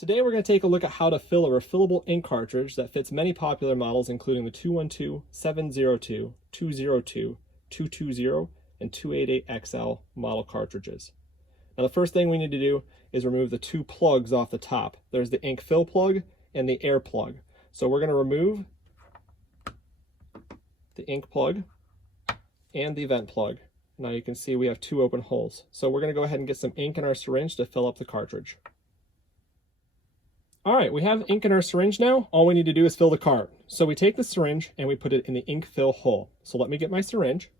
Today we're going to take a look at how to fill a refillable ink cartridge that fits many popular models including the 212, 702, 202, 220, and 288XL model cartridges. Now the first thing we need to do is remove the two plugs off the top. There's the ink fill plug and the air plug. So we're going to remove the ink plug and the vent plug. Now you can see we have two open holes. So we're going to go ahead and get some ink in our syringe to fill up the cartridge. All right, we have ink in our syringe now. All we need to do is fill the cart. So we take the syringe and we put it in the ink fill hole. So let me get my syringe.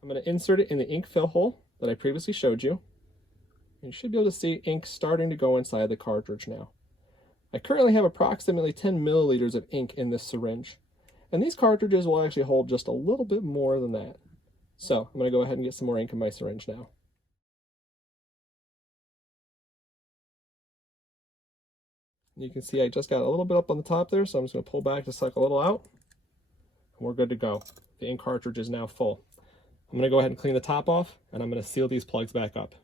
I'm going to insert it in the ink fill hole that I previously showed you. And you should be able to see ink starting to go inside the cartridge now. I currently have approximately 10 milliliters of ink in this syringe. And these cartridges will actually hold just a little bit more than that. So I'm going to go ahead and get some more ink in my syringe now. You can see I just got a little bit up on the top there, so I'm just going to pull back to suck a little out. And we're good to go. The ink cartridge is now full. I'm going to go ahead and clean the top off, and I'm going to seal these plugs back up.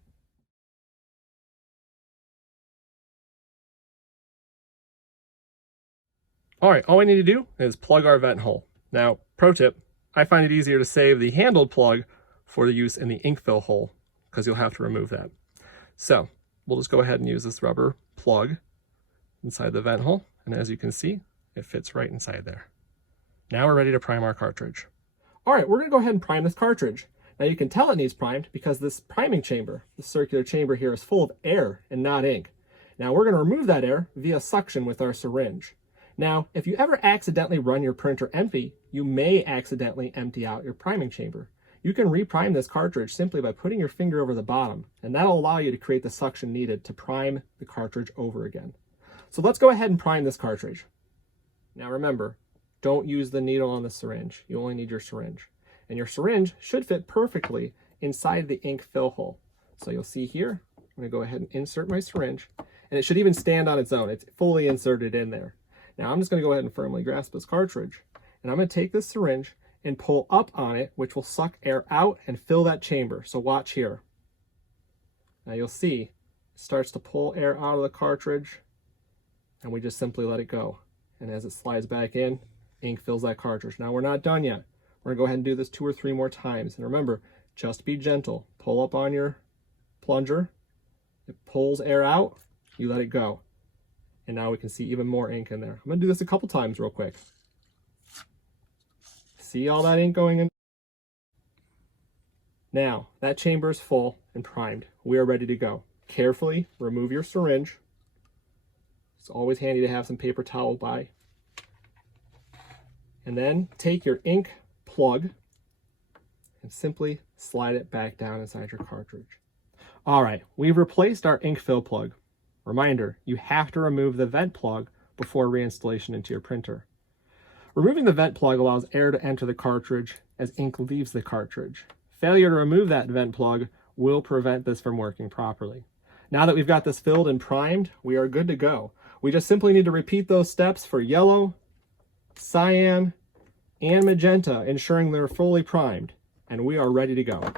All right, all we need to do is plug our vent hole. Now, pro tip, I find it easier to save the handled plug for the use in the ink fill hole, because you'll have to remove that. So we'll just go ahead and use this rubber plug inside the vent hole, and as you can see, it fits right inside there. Now we're ready to prime our cartridge. All right, we're going to go ahead and prime this cartridge. Now you can tell it needs primed because this priming chamber, the circular chamber here, is full of air and not ink. Now we're going to remove that air via suction with our syringe. Now, if you ever accidentally run your printer empty, you may accidentally empty out your priming chamber. You can reprime this cartridge simply by putting your finger over the bottom, and that'll allow you to create the suction needed to prime the cartridge over again. So let's go ahead and prime this cartridge. Now remember, don't use the needle on the syringe. You only need your syringe. And your syringe should fit perfectly inside the ink fill hole. So you'll see here, I'm going to go ahead and insert my syringe, and it should even stand on its own. It's fully inserted in there. Now I'm just going to go ahead and firmly grasp this cartridge, and I'm going to take this syringe and pull up on it, which will suck air out and fill that chamber. So watch here. Now you'll see it starts to pull air out of the cartridge, and we just simply let it go. And as it slides back in, ink fills that cartridge. Now we're not done yet. We're gonna go ahead and do this 2 or 3 more times. And remember, just be gentle. Pull up on your plunger, it pulls air out, you let it go. And now we can see even more ink in there. I'm gonna do this a couple times real quick. See all that ink going in? Now, that chamber is full and primed. We are ready to go. Carefully remove your syringe. It's always handy to have some paper towel by. And then take your ink plug and simply slide it back down inside your cartridge. All right, we've replaced our ink fill plug. Reminder, you have to remove the vent plug before reinstallation into your printer. Removing the vent plug allows air to enter the cartridge as ink leaves the cartridge. Failure to remove that vent plug will prevent this from working properly. Now that we've got this filled and primed, we are good to go. We just simply need to repeat those steps for yellow, cyan, and magenta, ensuring they're fully primed, and we are ready to go.